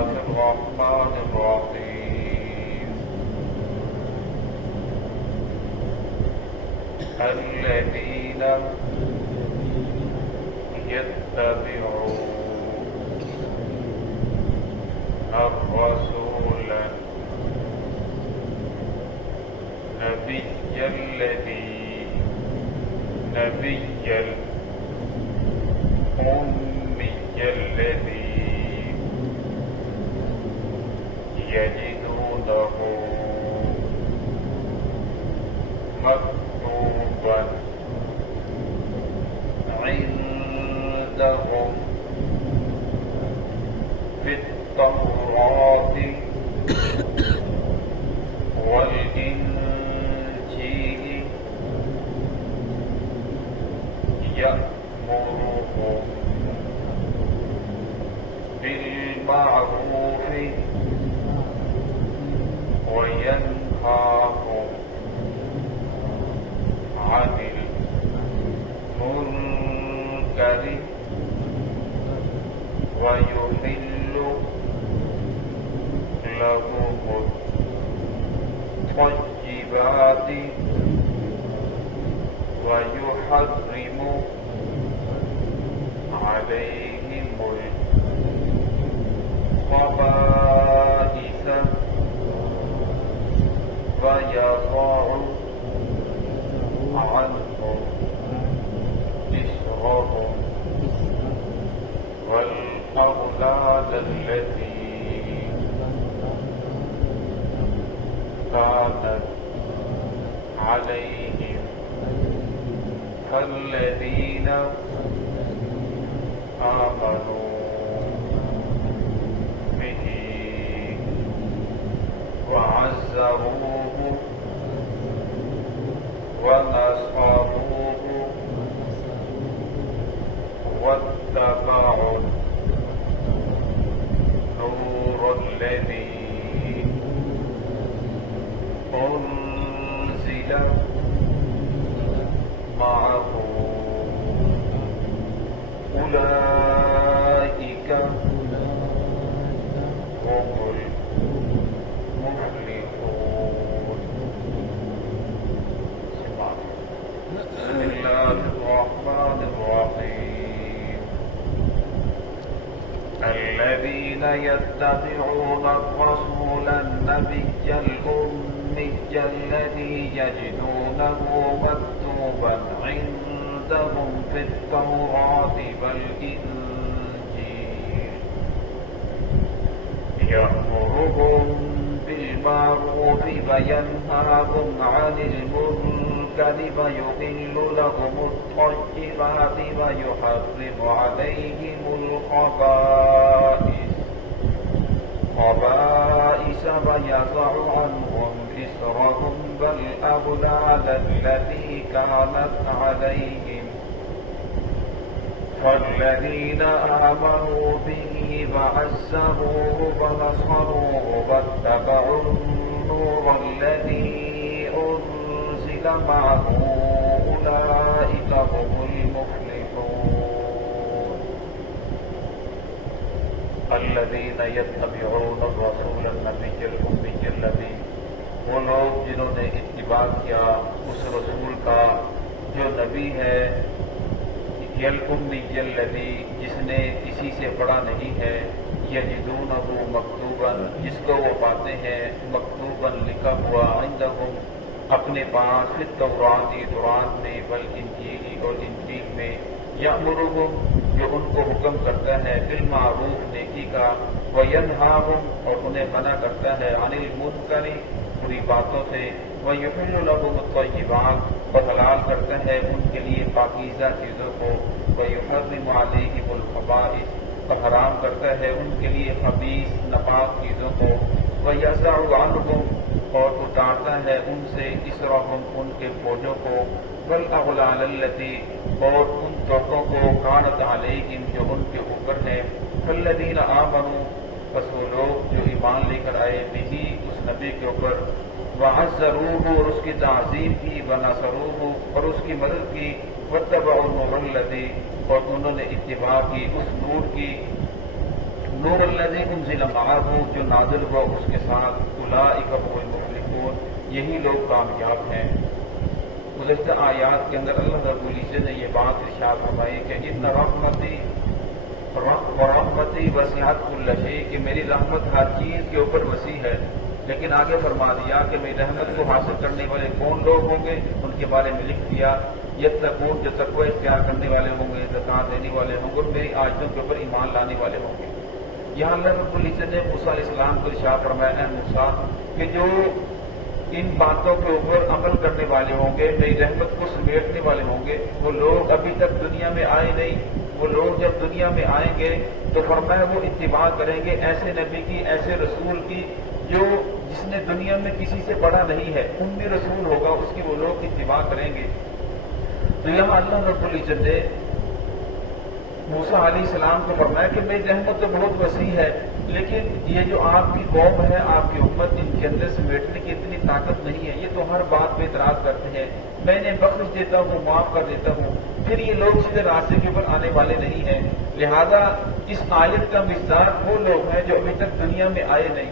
الله الرحمن الرحيم الذين يتبعون الرسول نبي الأمي الذي يجدونه مكتوبا عندهم في التوراة والإنجيل يأمرهم بالمعروف وينهاهم عن المنكر ويحل لهم الطيبات ويحرم عليهم الخبائث ويضع عنهم إصرهم والأغلال التي كانت عليهم فالذين آمنوا به وعزروه ونصروه واتبعوا النور الذي أنزل معه أولئك هم المفلحون. بسم الله الرحمن الرحيم الذين يتبعون الرسول النبي الأمي الذي يجدونه مكتوبا عندهم في التوراة والإنجيل يأمرهم بالمعروف وينهاهم عن المنكر ويحل لهم الطيبات ويحرم عليهم الخبائث ويضع عنهم إصرهم والأغلال التي كانت عليهم فالذين آمنوا به وعزروه ونصروه واتبعوا النور الذي أنزل معه أولئك هم المفلحون. الذين يتبعون الرسول النبي الأمي الذي وہ لوگ جنہوں نے اتباع کیا اس رسول کا جو نبی ہے الأمی الذی جس نے کسی سے پڑھا نہیں ہے یجدونہ مکتوبا جس کو وہ پاتے ہیں مکتوبا لکھا ہوا عندهم اپنے پاس فی التوراۃ تورات میں والانجیل اور انجیل میں یأمرهم جو ان کو حکم کرتا ہے بالمعروف نیکی کا وینہاهم اور انہیں منع کرتا ہے عن المنکر بری باتوں سے وَيُحِلُّ لَهُمُ الطَّيِّبَاتِ اور حلال کرتا ہے ان کے لیے پاکیزہ چیزوں کو وَيُحَرِّمُ عَلَيْهِمُ الْخَبَائِثَ اور حرام کرتا ہے ان کے لیے خبیث ناپاک چیزوں کو وَيَضَعُ عَنْهُمْ اور اتارتا ہے ان سے إِصْرَهُمْ ان کے بوجھوں کو وَالْأَغْلَالَ الَّتِي اور ان توقوں کو كَانَتْ عَلَيْهِمْ جو ان کے اوپر ہے فَالَّذِينَ آمَنُوا بس وہ لوگ جو ایمان لے کر آئے بِهِ اس نبی کے اوپر وعزروه اور اس کی تعظیم کی ونصروه اور اس کی مدد کی واتبعوا النور الذی اور انہوں نے اتباع کی اس نور کی नूर अल्लज़ी उन्ज़िला मअहू, जो नाज़िल हुआ उसके साथ, उलाइका हुमुल मुफ़्लिहून, यही लोग कामयाब हैं। गुज़श्ता आयात के अंदर अल्लाह रब्बुल इज़्ज़त ने ये बात इरशाद फरमाई कि इन्ना रहमती वसिअत कुल्ल शै, कि मेरी रहमत हर चीज़ के ऊपर वसी है। लेकिन आगे फरमा दिया कि मेरी रहमत को हासिल करने वाले कौन लोग होंगे, उनके बारे में लिख दिया यत्तकून, जो तक़वा इख्तियार करने वाले होंगे, ज़कात देने वाले होंगे और मेरी आयतों के ऊपर ईमान लाने वाले होंगे। यहाँ अल्लाह रब्बुल इज़्ज़त ने मूसा अलैहिस्सलाम को इरशाद फरमाया, है मूसा कि जो इन बातों के ऊपर अमल करने वाले होंगे, मेरी रहमत को समेटने वाले होंगे, वो लोग अभी तक दुनिया में आए नहीं, वो लोग जब दुनिया में आएंगे तो फरमाया वो इत्तिबा करेंगे ऐसे नबी की, ऐसे रसूल की जो जिसने दुनिया में किसी से बड़ा नहीं है, उम्मी रसूल होगा, उसकी वो लोग इत्तिबा करेंगे। तो यहाँ अल्लाह रब्बुल इज़्ज़त ने मूसा अलैहिस्सलाम को फरमाया कि मेरी रहमत तो बहुत वसी है, लेकिन ये जो आपकी कौम है, आपकी उम्मत, इनके अंदर समेटने की इतनी ताकत नहीं है, ये तो हर बात पे इतराज करते हैं, मैं इन्हें बख्श देता हूँ, माफ कर देता हूँ, फिर ये लोग सीधे रास्ते के ऊपर आने वाले नहीं हैं। लिहाजा इस आयत का मिज़दार वो लोग हैं जो अभी तक दुनिया में आए नहीं।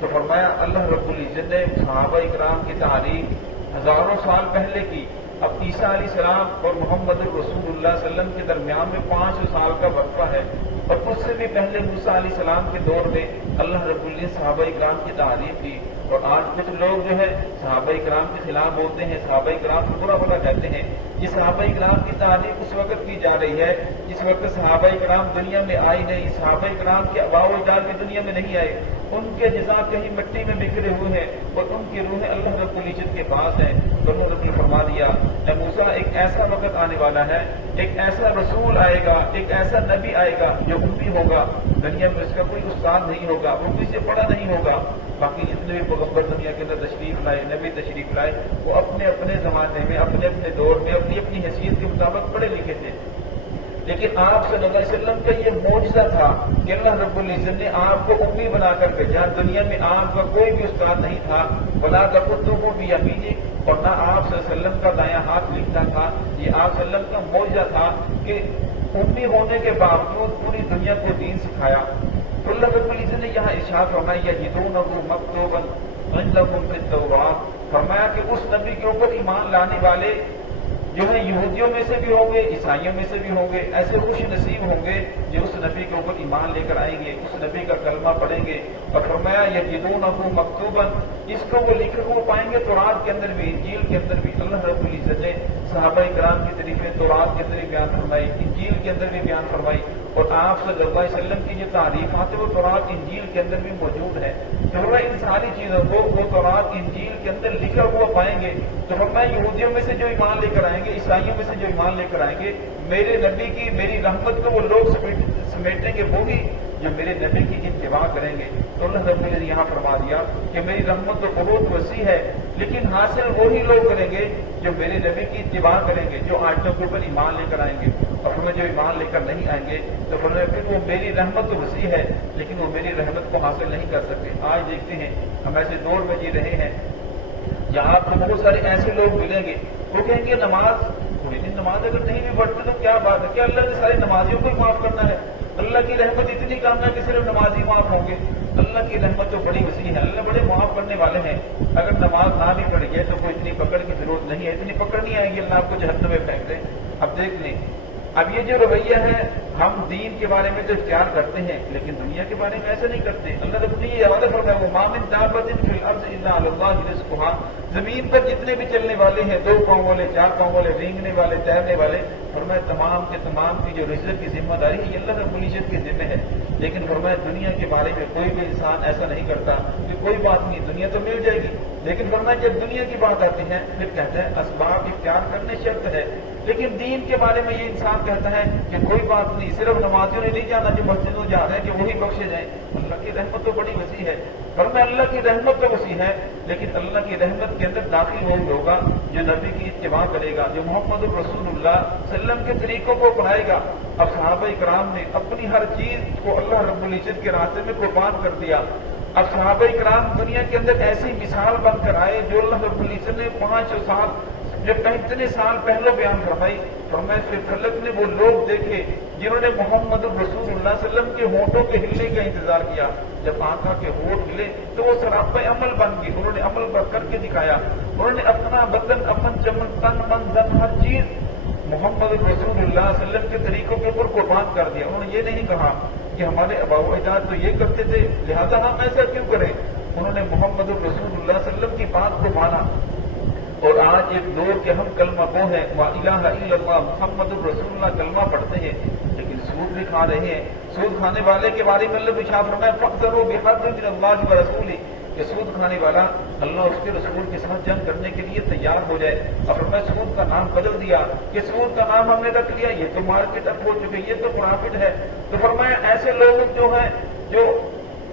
तो फरमाया अल्लाह रब्बुल इज़्ज़त ने सहाबा इकराम की तारीफ हजारों साल पहले की। अब ईसा अलैहिस्सलाम और मोहम्मद रसूलुल्लाह सल्लल्लाहु अलैहि वसल्लम के दरमियान में 500 साल का वक्फा है, और उससे भी पहले मूसा अलैहिस्सलाम के दौर में अल्लाह रब्बुल इज़्ज़त सहाबा इकराम की तारीफ की। और आज कुछ लोग जो है सहाबा इकराम के खिलाफ बोलते हैं, सहाबा इकराम को बुरा भला कहते हैं। ये सहाबा इकराम की तारीफ उस वक्त की जा रही है जिस वक्त सहाबा इकराम दुनिया में आई नहीं, सहाबा इकराम के अबाव अजदाद भी दुनिया में नहीं आए, उनके जिज़ा कहीं मिट्टी में बिखरे हुए हैं और उनकी रूहें अल्लाह रब्बुल इज़्ज़त के पास हैं। दोनों ने फरमा दिया, ऐ मूसा एक ऐसा वक्त आने वाला है, एक ऐसा रसूल आएगा, एक ऐसा नबी आएगा जो उम्मी होगा, दुनिया में उसका कोई उस्ताद नहीं होगा, वो किसी से बड़ा नहीं होगा। बाकी जितने भी पैगंबर दुनिया के अंदर तशरीफ लाए, नबी तशरीफ लाए, वो अपने अपने जमाने में, अपने अपने दौर में, अपनी अपनी हैसियत के मुताबिक पढ़े लिखे थे। लेकिन आप सल्लल्लाहु अलैहि वसल्लम का ये मौजज़ा था कि अल्लाह रब्बुल इज़्ज़त ने आपको उम्मी बनाकर भेजा। दुनिया में आपका कोई भी उस्ताद नहीं था, वला तकुतुबु बियमीनी, और ना आप सल्लल्लाहु अलैहि वसल्लम का दायां हाथ लिखता था। ये आप सल्लल्लाहु अलैहि वसल्लम का मौजज़ा था कि उम्मी होने के बावजूद पूरी दुनिया को दीन सिखाया। तो अल्लाह रब्बुल इज़्ज़त ने यहाँ इरशाद फरमाया यजिदूनहु मक्तूबन इंदहुम फित-तौरात, फरमाया कि उस नबी के ऊपर ईमान लाने वाले जो है यहूदियों में से भी होंगे, ईसाइयों में से भी होंगे, ऐसे खुश नसीब होंगे जो उस नबी के ऊपर ईमान लेकर आएंगे, उस नबी का कलमा पढ़ेंगे। और फरमाया यजिदूनहु मक्तूबन, इसको वो लिखे हुए पाएंगे तौरात के अंदर भी, इंजील के अंदर भी। अल्लाह रब्बुल इज़्ज़त ने सहाबा इकराम की तरीके तौरात के अंदर भी बयान फरमाई, इंजील के अंदर भी बयान फरमाई, और आप सल्लल्लाहु अलैहि वसल्लम की जो तारीफ आते वो तौरात इंजील के अंदर भी मौजूद है। तो इन सारी चीजों को वो तौरात इंजील के अंदर लिखा हुआ पाएंगे। तो फरमाया यहूदियों में से जो ईमान लेकर आएंगे, ईसाइयों में से जो ईमान लेकर आएंगे, मेरे नबी की, मेरी रहमत को वो लोग समेटेंगे, वो भी जो मेरे नबी की इत्तिबा करेंगे। तो अल्लाह रब्बुल ने यहाँ फरमा दिया कि मेरी रहमत तो बहुत वसी है, लेकिन हासिल वही लोग करेंगे जो मेरे नबी की इत्तिबा करेंगे, जो आयतों के ऊपर ईमान लेकर आएंगे। और हमें जो ईमान लेकर नहीं आएंगे तो फिर वो मेरी रहमत तो वसी है, लेकिन वो मेरी रहमत को हासिल नहीं कर सकते। आज देखते हैं हम ऐसे दौर में जी रहे हैं जहाँ आपको बहुत सारे ऐसे लोग मिलेंगे, वो कहेंगे नमाज कोई नहीं, नमाज अगर नहीं भी पढ़ते तो क्या बात है, क्या अल्लाह ने सारे नमाजियों को ही माफ करना है? अल्लाह की रहमत इतनी कम है कि सिर्फ नमाजी माफ होंगे? अल्लाह की रहमत तो बड़ी वसी है, अल्लाह बड़े माफ करने वाले हैं। अगर नमाज ना भी पढ़ गए तो कोई इतनी पकड़ की जरूरत नहीं है, इतनी पकड़ नहीं आएगी अल्लाह आपको जहन्नम में फेंक दे। अब देख लें, अब ये जो रवैया है, हम दीन के बारे में तो इख्तियार करते हैं लेकिन दुनिया के बारे में ऐसे नहीं करते। अल्लाह ने ये वादा फरमाया वो मा मिन दाब्बतिन फिल अर्ज़ि इल्ला अलल्लाहि रिज़्क़ुहा, जमीन पर जितने भी चलने वाले हैं, 2 पांव वाले, 4 पांव वाले, रेंगने वाले, तैरने वाले, फरमाया तमाम के तमाम की जो रिज़्क़ की जिम्मेदारी है अल्लाह रब्बुल इज़्ज़त के जिम्मे है। लेकिन फरमाया दुनिया के बारे में कोई भी इंसान ऐसा नहीं करता कि कोई बात नहीं, दुनिया तो मिल जाएगी। लेकिन फरमाया जब दुनिया की बात आती है फिर कहता है असबाब इख्तियार करने शर्त है। लेकिन दीन के बारे में ये इंसान कहता है कि कोई बात नहीं, सिर्फ नमाजियों ने नहीं जाना जो मस्जिद में जा रहे हैं कि वही बख्शे जाए। अल्लाह की रहमत तो बड़ी वसी है, फरमाया अल्लाह की रहमत तो वसी है, लेकिन अल्लाह की रहमत के अंदर दाखिल वही होगा जो नबी की इत्तिबा करेगा, जो मोहम्मद रसूलुल्लाह सल्लल्लाहु अलैहि वसल्लम के तरीकों को अपनाएगा। अब सहाबा इकराम ने अपनी हर चीज को अल्लाह रब्बुल इज़्ज़त के रास्ते में कुर्बान कर दिया। अब सहाबा इकराम दुनिया के अंदर ऐसी मिसाल बनकर आए जो अल्लाह रब्बुल इज़्ज़त ने 500 साल جو इतने साल पहले बयान फरमाई। फरमाया फिर फलक ने वो लोग देखे जिन्होंने मोहम्मद रसूलुल्लाह सल्लल्लाहु अलैहि वसल्लम के होठों के हिलने का इंतजार किया। जब आका के होठ हिले तो वो सरापा अमल बन गई, उन्होंने अमल करके दिखाया। उन्होंने अपना बदन, अमन, चमन, तन, मन, धन, हर चीज मोहम्मद रसूलुल्लाह सल्लल्लाहु अलैहि वसल्लम के तरीकों के ऊपर कुर्बान कर दिया। उन्होंने ये नहीं कहा कि हमारे अबाव अजदाद तो ये करते थे लिहाजा हम ऐसा क्यों करें। उन्होंने मोहम्मद रसूलुल्लाह सल्लल्लाहु अलैहि वसल्लम की बात को माना। और आज एक दौर के हम कलमा गो हैं, वा इलाहा इल्लल्लाह मुहम्मदुर रसूलुल्लाह कलमा पढ़ते हैं, लेकिन सूद भी खा रहे हैं। सूद खाने वाले के बारे में अल्लाह इरशाद फरमाया फक़्तरू बिहर्बिन मिनल्लाहि व रसूली, कि सूद खाने वाला अल्लाह उसके रसूल के साथ जंग करने के लिए तैयार हो जाए। और मैं सूद का नाम बदल दिया कि सूद का नाम हमने रख लिया, ये तो मार्केट अप हो चुके, ये तो प्रॉफिट है। तो फरमाया ऐसे लोग जो हैं जो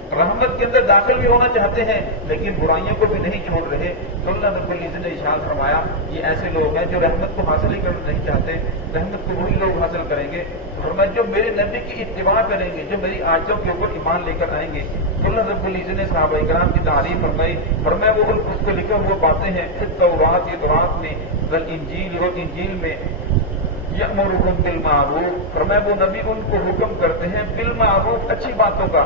रहमत के अंदर दाखिल भी होना चाहते हैं लेकिन बुराइयों को भी नहीं छोड़ रहे, तो अल्लाह रब्बुल इज़्ज़त ने इरशाद फरमाया ये ऐसे लोग हैं जो रहमत को हासिल ही करना नहीं चाहते, रहमत को वही लोग हासिल करेंगे। तो फरमाया जो मेरे नबी की इत्तिबा करेंगे, जो मेरी आयतों के ऊपर ईमान लेकर आएंगे। तो अल्लाह रब्बुल इज़्ज़त ने सहाबा इकराम की तारीफ फरमाई। फरमाया वो उसको लिखा हुआ बातें हैं फिर तौरात, ये तौरात में, वल इंजील, और इंजील में यअमुरुहुम बिल मारूफ, फरमाया वो नबी उनको हुक्म करते हैं बिल मारूफ, अच्छी बातों का,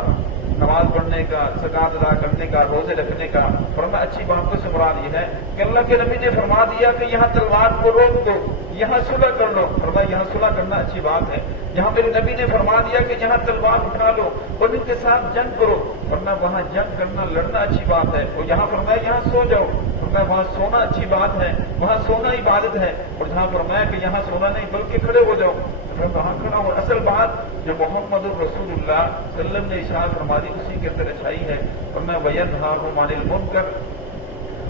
नमाज पढ़ने का, ज़कात अदा करने का, रोजे रखने का। फरमाया अच्छी बातों से मुराद ये है कि अल्लाह के नबी ने फरमा दिया कि यहाँ तलवार को रोक दो, यहाँ सुलह कर लो। फरमाया यहाँ सुलह करना अच्छी बात है। यहाँ मेरे नबी ने फरमा दिया कि यहाँ तलवार उठा लो और इनके साथ जंग करो, वरना वहाँ जंग करना, लड़ना अच्छी बात है। और यहाँ फरमाया यहाँ सो जाओ, फरमाया वहाँ सोना अच्छी बात है, वहाँ सोना इबादत है। और जहाँ फरमाया कि यहाँ सोना नहीं बल्कि खड़े हो जाओ, वहाँ खड़ा हो। असल बात जो मोहम्मद रसूलुल्लाह सल्लल्लाहु अलैहि वसल्लम ने इरशाद फरमा दी उसी के अंदर अच्छाई है। और मैं वयनहाहुम अनिल मुनकर,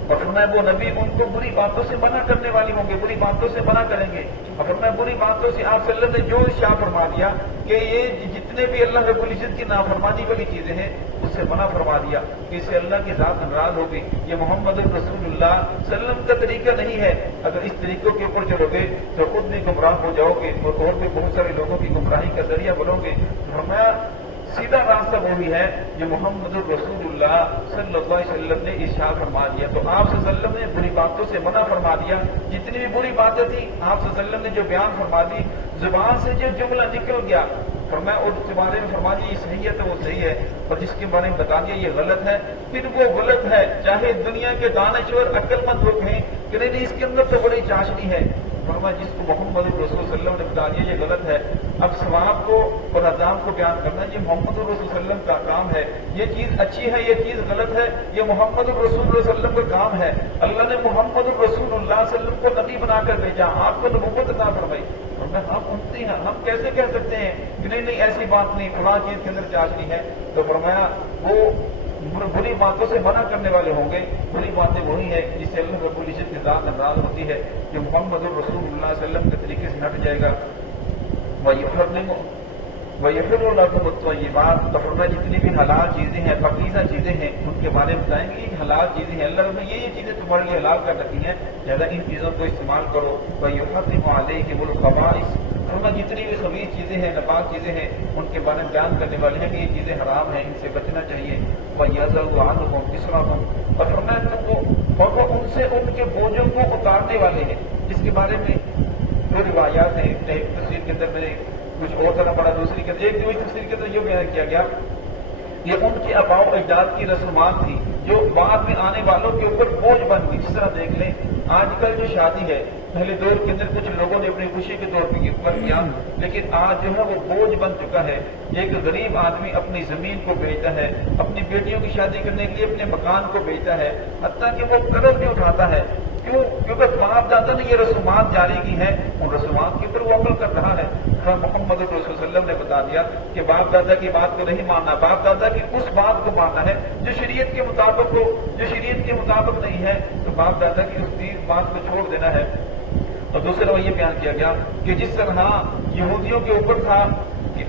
और फरमाया वो नबी उनको बुरी बातों से मना करने वाली होंगे, बुरी बातों से मना करेंगे। और फरमाया बुरी बातों से आप सल्लल्लाहु अलैहि वसल्लम ने जो इरशाद फरमा दिया कि ये जितने भी अल्लाह रब्बुल इज़्ज़त की नाफरमानी वाली चीजें हैं उससे मना फरमा दिया कि इससे अल्लाह की जात नाराज होगी। ये मोहम्मद रसूलुल्लाह सल्लल्लाहु अलैहि वसल्लम का तरीका नहीं है। अगर इस तरीकों के ऊपर चलोगे तो खुद भी गुमराह हो जाओगे और भी बहुत सारे लोगों की गुमराही का जरिया बनोगे। फरमाया सीधा रास्ता वही है जो मोहम्मद रसूलुल्लाह सल्लल्लाहु अलैहि वसल्लम ने इरशाद फरमा दिया। तो आप सल्लल्लाहु अलैहि वसल्लम ने बुरी बातों से मना फरमा दिया। जितनी भी बुरी बातें थी आप सल्लल्लाहु अलैहि वसल्लम ने जो बयान फरमा दी, जुबान से जो जुमला निकल गया फरमाया और उसके बारे में फरमा दिया ये सही है तो वो सही है, और जिसके बारे में बता दिया ये गलत है फिर वो गलत है। चाहे दुनिया के दानश्वर अक्लमंद लोग हैं कि नहीं इसके अंदर तो बड़ी चाशनी है, फरमाया जिसको मोहम्मद रसूल सल्लल्लाहु अलैहि वसल्लम ने बता दिया ये गलत है। अब सवाब को और अज़ाम को बयान करना ये मोहम्मद रसूल सल्लल्लाहु अलैहि वसल्लम का काम है। ये चीज अच्छी है, ये चीज गलत है, ये मोहम्मद रसूल सल्लल्लाहु अलैहि वसल्लम का काम है। अल्लाह ने मोहम्मद रसूलुल्लाह सल्लल्लाहु अलैहि वसल्लम को नबी बनाकर भेजा, आपको नबूवत अता फरमाई। हम उनती हैं, हम कैसे कह सकते हैं कि नहीं नहीं ऐसी बात नहीं, फलां चीज के अंदर चाशनी है। तो फरमाया वो बुरी बातों से मना करने वाले होंगे। बुरी बातें वही है जिससे अल्लाह रब्बुल इज़्ज़त की ज़ात नाराज होती है, जो मोहम्मद रसूलुल्लाह सल्लल्लाहु अलैहि वसल्लम के तरीके से हट जाएगा। ये बात तो फरमाया जितनी भी हलाल चीजें हैं, पकीज़ा चीजें हैं उनके बारे में बताएंगे। ये हलाल चीजें हैं, अल्लाह ने ये चीजें तुम्हारे लिए हलाल कर रखी हैं, ज्यादा इन चीजों को इस्तेमाल करो। वयुहर्रिमु अलैकुमुल खबाइस, फरमाया जितनी भी खबीस चीजें हैं, नापाक चीजें हैं उनके बारे में बयान करने वाले हैं कि ये चीजें हराम हैं, इनसे बचना चाहिए। वयज़उ अन्हुम इस्रहुम, और फरमाया तुमको और वो उनसे उनके बोझों को उतारने वाले हैं, जिसके बारे में दो रिवायात हैं। एक तफसीर के अंदर मैंने कुछ और तरह पढ़ा, दूसरी के एक तफसीर के अंदर ये बयान किया गया ये उनके अबाव अजदाद की रस्मात थी जो बाद में आने वालों के ऊपर बोझ बन गई। जिस तरह देख लें आजकल जो शादी है, पहले दौर के अंदर कुछ लोगों ने अपनी खुशी के तौर पर किया, लेकिन आज जो है वो बोझ बन चुका है। एक गरीब आदमी अपनी जमीन को बेचता है, अपनी बेटियों की शादी करने के लिए अपने मकान को बेचता है, हत्ता कि वो कर्ज भी उठाता है। क्यों? क्योंकि बाप दादा ने ये रसूमात जारी की है, उन रसूमात के ऊपर वो अमल कर रहा है। मोहम्मद रसूल सल्लल्लाहु अलैहि वसल्लम ने बता दिया कि बाप दादा की बात को नहीं मानना, बाप दादा की उस बात को मानना है जो शरीयत के मुताबिक हो, जो शरीयत के मुताबिक नहीं है तो बाप दादा की उस बात को छोड़ देना है। और दूसरा ये बयान किया गया कि जिस तरह यहूदियों के ऊपर था कि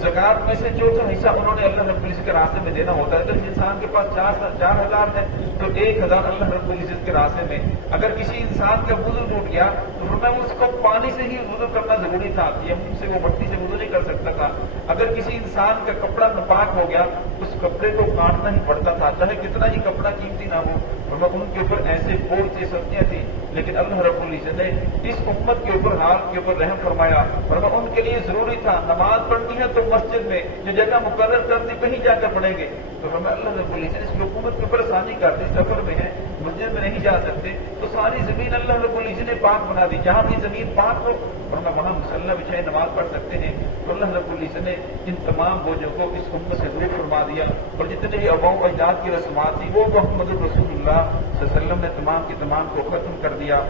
ज़कात में से चौथा हिस्सा उन्होंने अल्लाह रब्बुल इज़्ज़त के रास्ते में देना होता है। तो इंसान के पास 4,000 है तो 1,000 अल्लाह रब्बुल इज़्ज़त के रास्ते में। अगर किसी इंसान का वुज़ू टूट गया तो मैं उसको पानी से ही वुज़ू करना जरूरी था, यमुम से वो मट्टी से वुज़ू नहीं कर सकता था। अगर किसी इंसान का कपड़ा नापाक हो गया उस कपड़े को काटना ही पड़ता था, चाहे कितना ही कपड़ा कीमती ना हो। उनके ऊपर ऐसे बोझ से सख्तियां थी لیکن اللہ رب العزت نے اس امت کے اوپر حال کے اوپر رحم فرمایا، ورنہ ان کے لیے ضروری تھا نماز پڑھنی ہے تو مسجد میں جو جگہ مقرر کر دی کہیں جا کر پڑھیں گے، تو ہمیں اللہ رب العزت نے اس کی حکومت کے اوپر آسانی کر دی، سفر میں ہے مسجد میں نہیں جا سکتے تو ساری زمین اللہ رب العزت نے پاک بنا دی، جہاں بھی زمین پاک ہو ورنہ وہاں مسلح بچھائے نماز پڑھ سکتے ہیں، تو اللہ رب العزت نے ان تمام بوجھوں کو اس امت سے دور فرما دیا، اور جتنے بھی آباء و اجداد کی رسومات تھی وہ محمد رسول اللہ صلی اللہ علیہ وسلم نے تمام کی تمام کو ختم کر دیا۔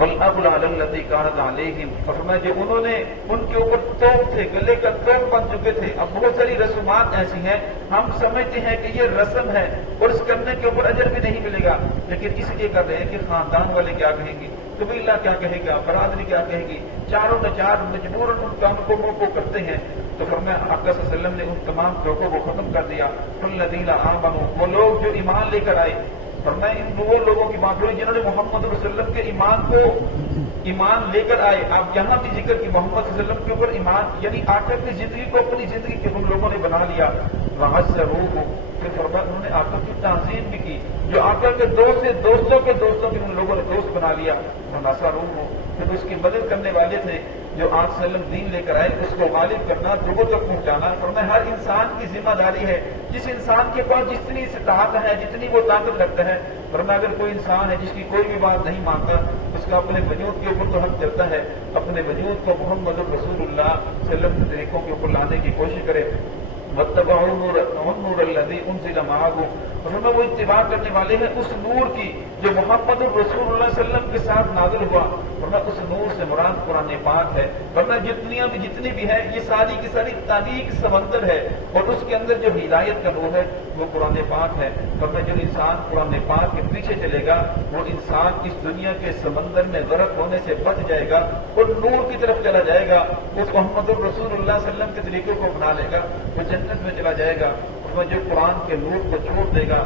وَالْأَغْلَالَ الَّتِي كَانَتْ عَلَيْهِمْ، اور فرمایا جو انہوں نے ان کے اوپر توپ تھے، گلے کا توپ بن چکے تھے۔ اب بہت ساری رسومات ایسی ہیں ہم سمجھتے ہیں کہ یہ رسم ہے اور اس کرنے کے اوپر اجر بھی نہیں ملے گا، لیکن اس لیے کر رہے ہیں کہ خاندان والے کیا کہیں گے، قبیلہ کیا کہے گا، برادری کیا کہے گی، چاروں نے چار مجبوراً ان کاموں کو موقع کرتے ہیں۔ تو فرمایا آقا صلی اللہ علیہ وسلم نے ان تمام توقوں کو ختم کر دیا۔ الذین آمنوا، وہ لوگ جو ایمان لے کر آئے، فرمایا ان وہ لوگوں کی بات ہوئی جنہوں نے محمد رسول اللہ صلی اللہ علیہ وسلم کے ایمان لے کر آئے۔ آپ یہاں بھی ذکر کی محمد صلی اللہ علیہ وسلم کے اوپر ایمان، یعنی آقا کی زندگی کو اپنی زندگی کے ان لوگوں نے بنا لیا۔ وَعَزَّرُوهُ، پھر فرمایا انہوں نے آقا کی تعظیم بھی کی، جو آقا کے دوست سے دوستوں کے دوستوں بھی ان لوگوں نے دوست بنا لیا۔ وَنَصَرُوهُ، پھر اس کی مدد کرنے والے تھے جو آج صلی اللہ علیہ وسلم دین لے کر آئے، اس کو غالب کرنا، لوگوں تک پہنچانا۔ فرمایا ہر انسان کی ذمہ داری ہے، جس انسان کے پاس جتنی استطاعت ہے، جتنی وہ طاقت رکھتا ہے، ورنہ اگر کوئی انسان ہے جس کی کوئی بھی بات نہیں مانتا، اس کا اپنے وجود کے اوپر تو حق چلتا ہے، اپنے وجود کو محمد رسول اللہ صلی اللہ علیہ وسلم کے طریقوں کے اوپر لانے کی کوشش کرے۔ وَاتَّبَعُوا النُّورَ الَّذِي أُنزِلَ مَعَهُ، اور ہمیں وہ اتباع کرنے والے ہیں اس نور کی جو محمد رسول اللہ صلی اللہ علیہ وسلم کے ساتھ نازل ہوا، ورنہ اس نور سے مراد قرآن پاک ہے، ورنہ جتنی بھی ہے یہ ساری کی ساری تاریخ سمندر ہے، اور اس کے اندر جو ہدایت کا نور ہے وہ قرآن پاک ہے، ورنہ جو انسان قرآن پاک کے پیچھے چلے گا وہ انسان اس دنیا کے سمندر میں غرق ہونے سے بچ جائے گا اور نور کی طرف چلا جائے گا، اس محمد رسول اللہ صلی اللہ علیہ وسلم کے طریقے کو اپنا لے گا، وہ جنت میں چلا جائے گا۔ اور جو قرآن کے نور کو چھوڑ دے گا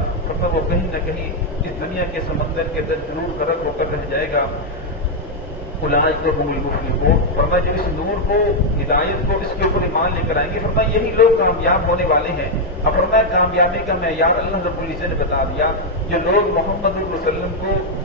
وہ کہیں نہ کہیں اس دنیا کے سمندر کے اندر ضرور غرق ہو کر رہ جائے گا۔ اولئک هم المفلحون، فرمایا جو اس نور کو، ہدایت کو، اس کے اوپر ایمان لے کر آئیں گے، فرمایا یہی لوگ کامیاب ہونے والے ہیں۔ اب فرمایا کامیابی کا معیار اللہ رب العزت نے بتا دیا، جو لوگ محمد صلی اللہ علیہ وسلم کو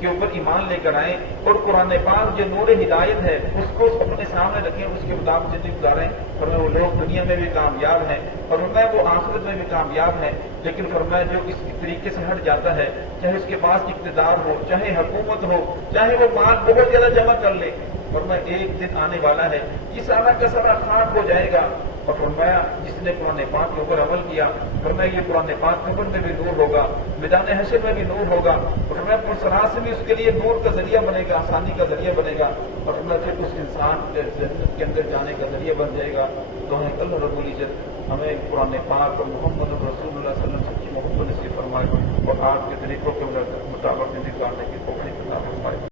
کے اوپر ایمان لے کر آئیں اور قرآن پاک جو نور ہدایت ہے اس کو اپنے سامنے رکھیں، اس کے مطابق زندگی گزاریں، فرمایا وہ لوگ دنیا میں بھی کامیاب ہیں اور فرمایا وہ آخرت میں بھی کامیاب ہیں۔ لیکن فرمایا جو اس طریقے سے ہٹ جاتا ہے، چاہے اس کے پاس اقتدار ہو، چاہے حکومت ہو، چاہے وہ مال بہت زیادہ جمع کر لے، فرمایا ایک دن آنے والا ہے یہ سارا کا سارا خاک ہو جائے گا۔ اور فرمایا جس نے قرآن پاک کے اوپر عمل کیا، فرمایا یہ قرآن پاک قبر میں بھی نور ہوگا، میدان حشر میں بھی نور ہوگا، اور فرمایا پرسراج سے بھی اس کے لیے نور کا ذریعہ بنے گا، آسانی کا ذریعہ بنے گا، اور فرمایا پھر اس انسان کے جنت کے اندر جانے کا ذریعہ بن جائے گا۔ تو اللہ رب العزت ہمیں قرآن پاک اور محمد رسول اللہ صلی اللہ علیہ وسلم سچی محبت نصیب فرمائے اور آپ کے طریقوں کے مطابق زندگی گزارنے کی توفیق عطا فرمائے۔